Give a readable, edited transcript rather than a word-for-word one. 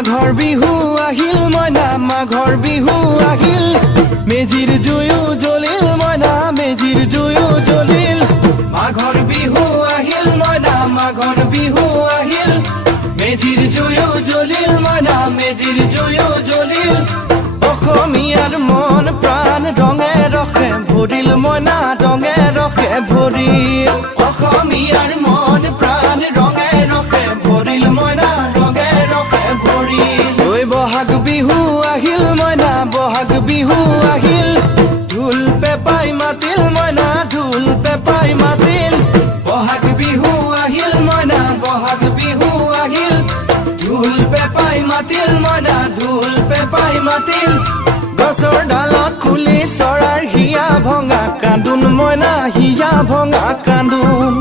মাঘৰ বিহু আহিল মইনা মাঘৰ বিহু আহিল মেজিৰ জুয়ো জ্বলিল মইনা মেজিৰ জুয়ো জ্বলিল মাঘৰ বিহু আহিল মইনা মাঘৰ বিহু আহিল মেজিৰ জুয়ো জ্বলিল মইনা মেজিৰ জুয়ো জ্বলিল অসমীয়াৰ মন প্ৰাণ ৰঙে ৰখে ভৰিল মইনা ৰঙে ৰখে ভৰিল অসমীয়াৰ মন প্ৰাণ ৰঙে ৰখে ভৰিল মইনা ৰঙে ৰখে ভৰিল ঐ বহাগ বিহু আহিল মইনা বহাগ বিহু আহিল ঢোল পেপাই মাতিল মইনা ঢোল পেপাই মাতিল বহাগ বিহু আহিল মইনা বহাগ বিহু আহিল ঢোল পেপাই মাতিল মইনা ঢোল পেপাই মাতিল গছৰ ডালত খুলি চৰাৰ হিয়া ভঙা কান্দোন মইনা হিয়া ভঙা কান্দোন